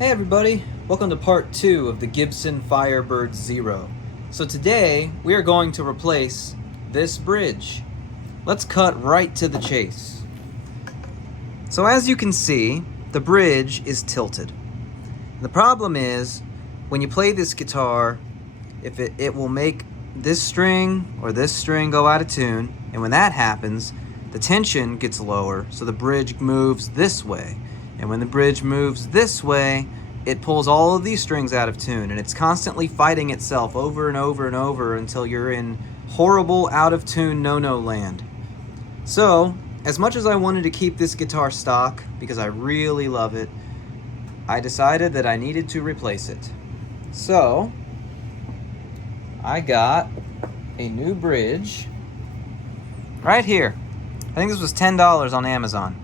Hey everybody, welcome to part 2 of the Gibson Firebird Zero. So today we are going to replace this bridge. Let's cut right to the chase. So as you can see, the bridge is tilted. The problem is, when you play this guitar, if it will make this string or this string go out of tune, and when that happens, the tension gets lower, so the bridge moves this way. And when the bridge moves this way, it pulls all of these strings out of tune, and it's constantly fighting itself over and over and over until you're in horrible, out of tune, no-no land. So, as much as I wanted to keep this guitar stock, because I really love it, I decided that I needed to replace it. So, I got a new bridge right here. I think this was $10 on Amazon.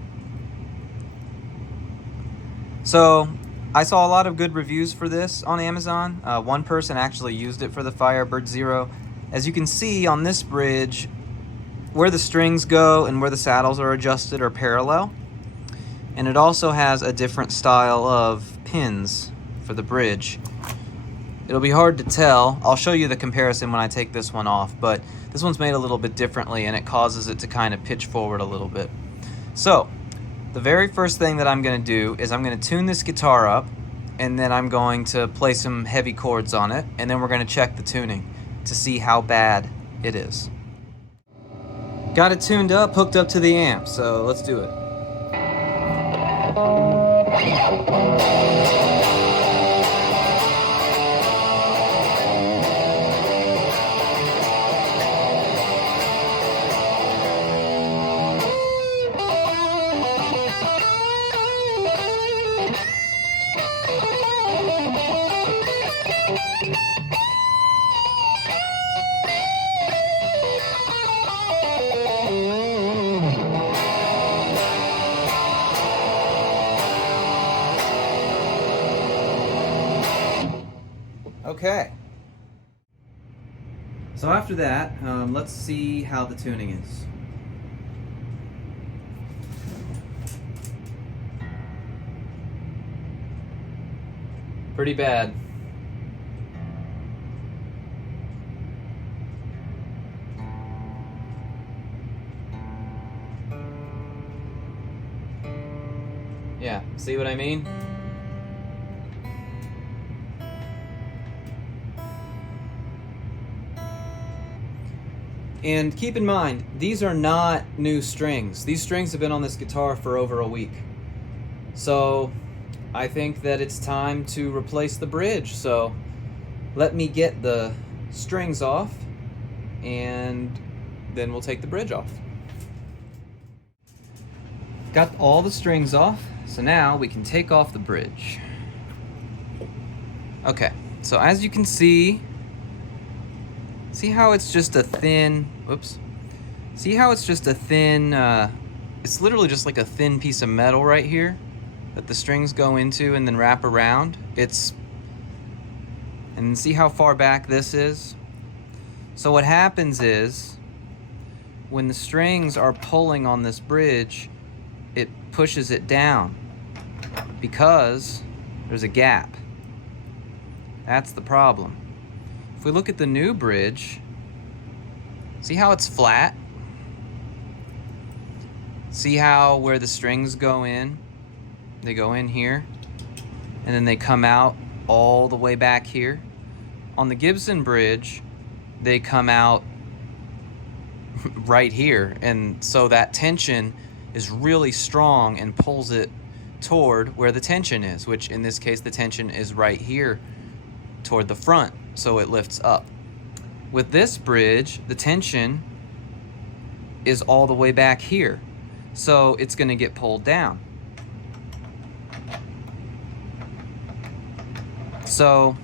So I saw a lot of good reviews for this on Amazon. One person actually used it for the Firebird Zero. As you can see on this bridge, where the strings go and where the saddles are adjusted are parallel. And it also has a different style of pins for the bridge. It'll be hard to tell. I'll show you the comparison when I take this one off, but this one's made a little bit differently and it causes it to kind of pitch forward a little bit. So, the very first thing that I'm going to do is I'm going to tune this guitar up, and then I'm going to play some heavy chords on it, and then we're going to check the tuning to see how bad it is. Got it tuned up, hooked up to the amp, so let's do it. Okay. So after that, let's see how the tuning is. Pretty bad. Yeah, see what I mean? And keep in mind, these are not new strings. These strings have been on this guitar for over a week. So I think that it's time to replace the bridge. So let me get the strings off and then we'll take the bridge off. Got all the strings off, so now we can take off the bridge. Okay, so as you can see how it's just a thin, see how it's just a thin, it's literally just like a thin piece of metal right here that the strings go into and then wrap around. And see how far back this is? So what happens is, when the strings are pulling on this bridge, it pushes it down because there's a gap. That's the problem. If we look at the new bridge, see how it's flat? See how where the strings go in, they go in here, and then they come out all the way back here? On the Gibson bridge, they come out right here, and so that tension is really strong and pulls it toward where the tension is, which in this case the tension is right here toward the front, so it lifts up. With this bridge, the tension is all the way back here, so it's going to get pulled down. So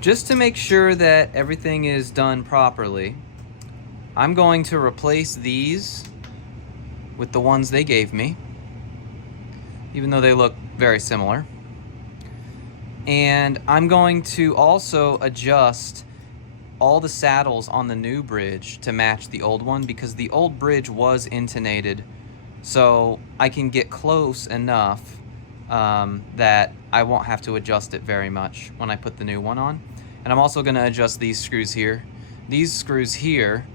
just to make sure that everything is done properly, I'm going to replace these with the ones they gave me, even though they look very similar. And I'm going to also adjust all the saddles on the new bridge to match the old one, because the old bridge was intonated, so I can get close enough that I won't have to adjust it very much when I put the new one on. And I'm also going to adjust these screws here. These screws here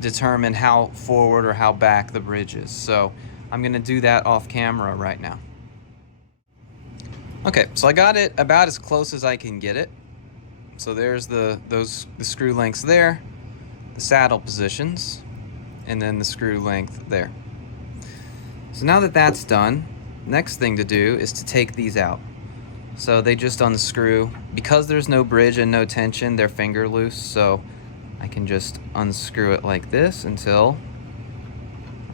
determine how forward or how back the bridge is. So I'm going to do that off camera right now. Okay, so I got it about as close as I can get it. So there's the screw lengths there, the saddle positions, and then the screw length there. So now that that's done, next thing to do is to take these out. So they just unscrew. Because there's no bridge and no tension, they're finger loose, so I can just unscrew it like this until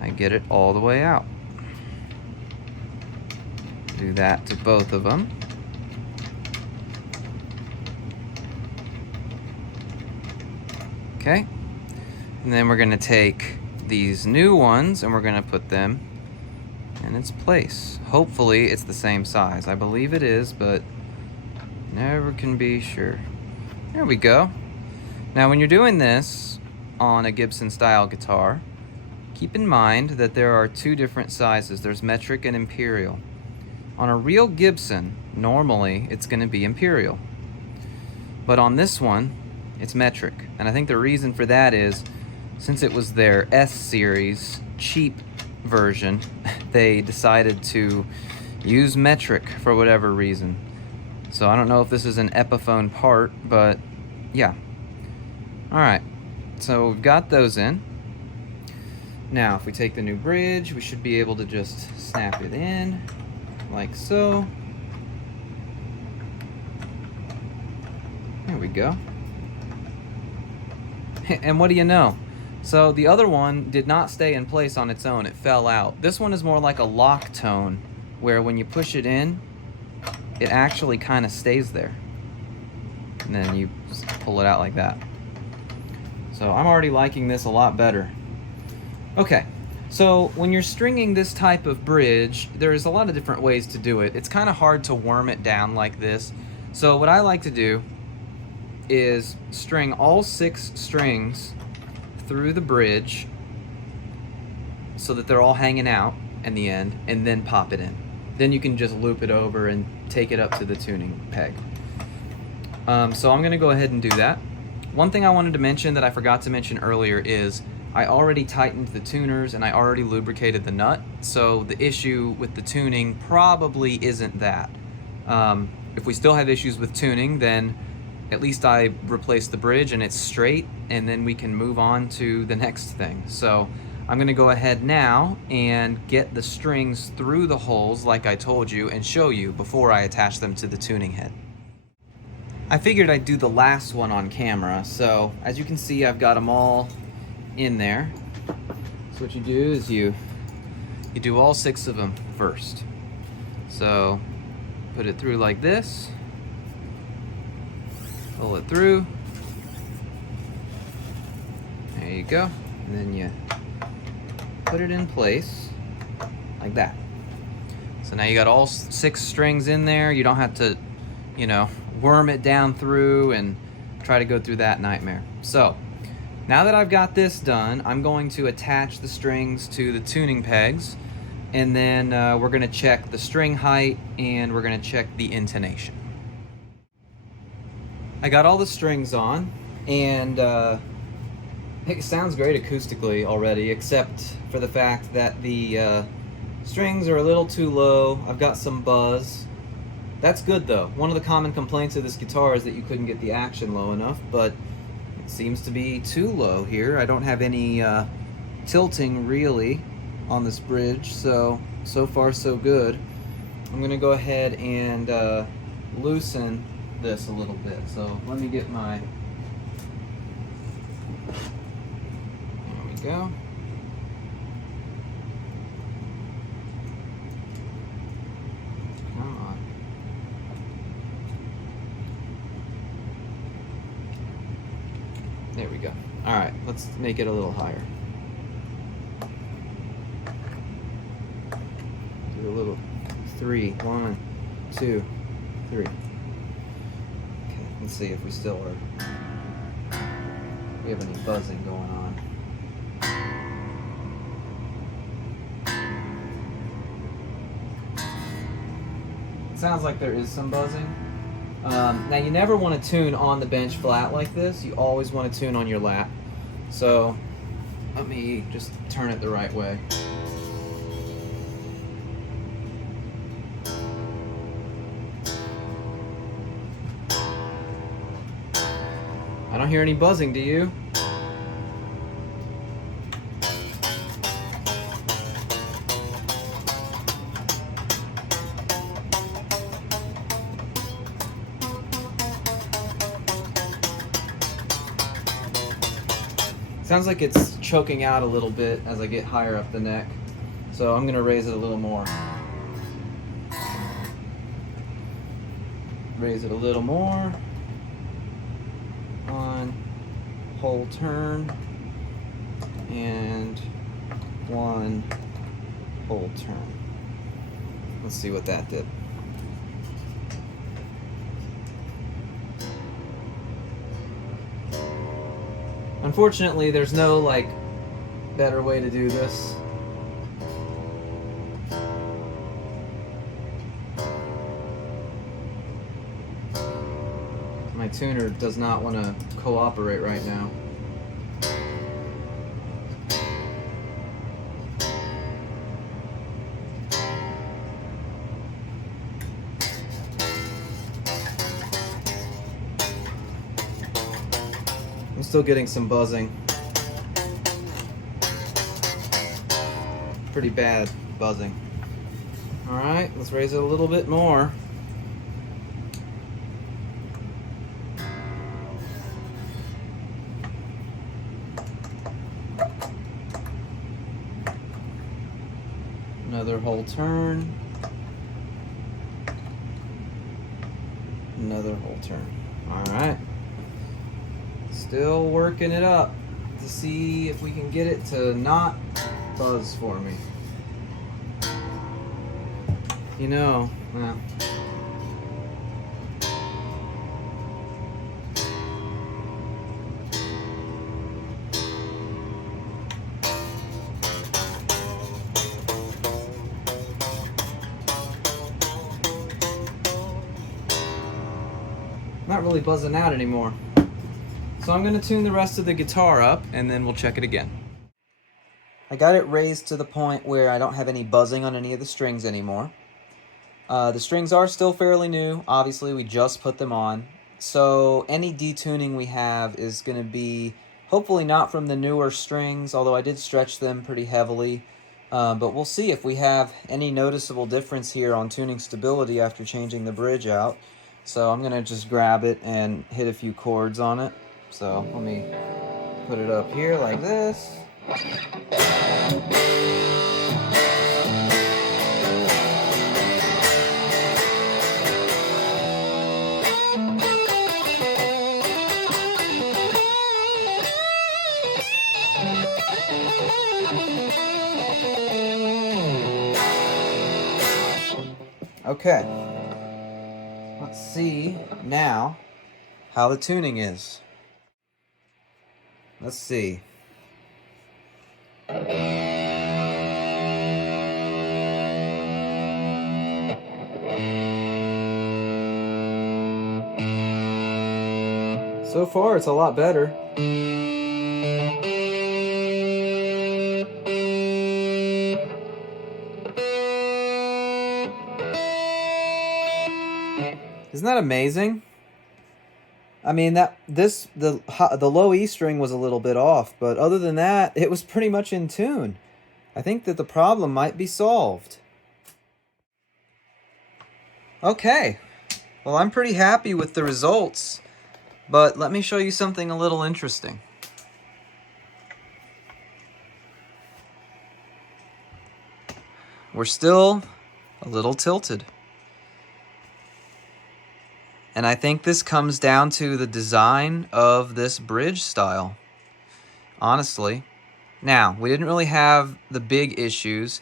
I get it all the way out. Do that to both of them. Okay, and then we're going to take these new ones and we're going to put them in its place. Hopefully it's the same size. I believe it is, but never can be sure. There we go. Now when you're doing this on a Gibson style guitar, keep in mind that there are two different sizes. There's metric and imperial. On a real Gibson, normally it's going to be imperial. But on this one, it's metric. And I think the reason for that is, since it was their S series cheap version, they decided to use metric for whatever reason. So I don't know if this is an Epiphone part, but yeah. Alright, so we've got those in. Now if we take the new bridge, we should be able to just snap it in like so. There we go. And what do you know? So the other one did not stay in place on its own, it fell out. This one is more like a lock tone, where when you push it in, it actually kind of stays there. And then you pull it out like that. So I'm already liking this a lot better. Okay, so when you're stringing this type of bridge, there's a lot of different ways to do it. It's kind of hard to worm it down like this. So what I like to do is string all 6 strings through the bridge so that they're all hanging out in the end, and then pop it in. Then you can just loop it over and take it up to the tuning peg. So I'm gonna go ahead and do that. One thing I wanted to mention that I forgot to mention earlier is I already tightened the tuners and I already lubricated the nut, so the issue with the tuning probably isn't that. If we still have issues with tuning, then at least I replaced the bridge and it's straight, and then we can move on to the next thing. So I'm gonna go ahead now and get the strings through the holes like I told you and show you before I attach them to the tuning head. I figured I'd do the last one on camera, so as you can see I've got them all in there. So what you do is you do all 6 of them first. So put it through like this, pull it through, there you go, and then you put it in place like that. So now you got all 6 strings in there. You don't have to, worm it down through and try to go through that nightmare. So now that I've got this done, I'm going to attach the strings to the tuning pegs, and then we're going to check the string height and we're going to check the intonation. I got all the strings on, and it sounds great acoustically already, except for the fact that the strings are a little too low. I've got some buzz. That's good though. One of the common complaints of this guitar is that you couldn't get the action low enough, but it seems to be too low here. I don't have any tilting really on this bridge, so far so good. I'm gonna go ahead and loosen this a little bit. So let me get my, there we go. Come on. There we go. All right, let's make it a little higher. Do a little 3, 1, 2, 3. Let's see if we still are, if we have any buzzing going on. It sounds like there is some buzzing. Now you never want to tune on the bench flat like this. You always want to tune on your lap. So let me just turn it the right way. I don't hear any buzzing, do you? Sounds like it's choking out a little bit as I get higher up the neck. So I'm gonna raise it a little more. Raise it a little more. On, whole turn, and one whole turn. Let's see what that did. Unfortunately, there's no like better way to do this. My tuner does not want to cooperate right now. I'm still getting some buzzing. Pretty bad buzzing. All right, let's raise it a little bit more. Another whole turn. Another whole turn. All right. Still working it up to see if we can get it to not buzz for me. You know, not really buzzing out anymore. So I'm going to tune the rest of the guitar up and then we'll check it again. I got it raised to the point where I don't have any buzzing on any of the strings anymore. The strings are still fairly new. Obviously, we just put them on. So any detuning we have is going to be hopefully not from the newer strings, although I did stretch them pretty heavily. But we'll see if we have any noticeable difference here on tuning stability after changing the bridge out. So I'm going to just grab it and hit a few chords on it. So let me put it up here like this. Okay, let's see now how the tuning is. Let's see. So far, it's a lot better. Isn't that amazing? I mean, the low E string was a little bit off, but other than that, it was pretty much in tune. I think that the problem might be solved. Okay, well, I'm pretty happy with the results, but let me show you something a little interesting. We're still a little tilted. And I think this comes down to the design of this bridge style, honestly. Now, we didn't really have the big issues,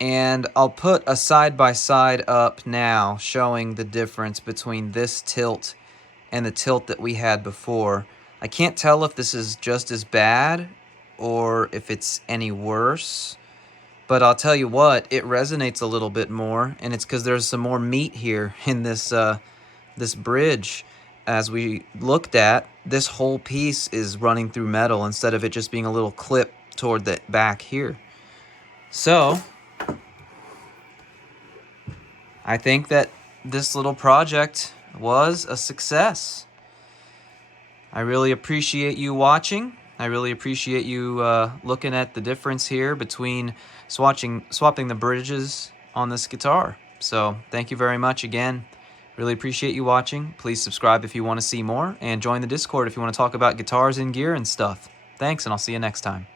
and I'll put a side-by-side up now showing the difference between this tilt and the tilt that we had before. I can't tell if this is just as bad or if it's any worse. But I'll tell you what, it resonates a little bit more, and it's because there's some more meat here in this bridge. As we looked at, this whole piece is running through metal instead of it just being a little clip toward the back here. So I think that this little project was a success. I really appreciate you watching. I really appreciate you looking at the difference here between swapping the bridges on this guitar. So thank you very much again. Really appreciate you watching. Please subscribe if you want to see more, and join the Discord if you want to talk about guitars and gear and stuff. Thanks, and I'll see you next time.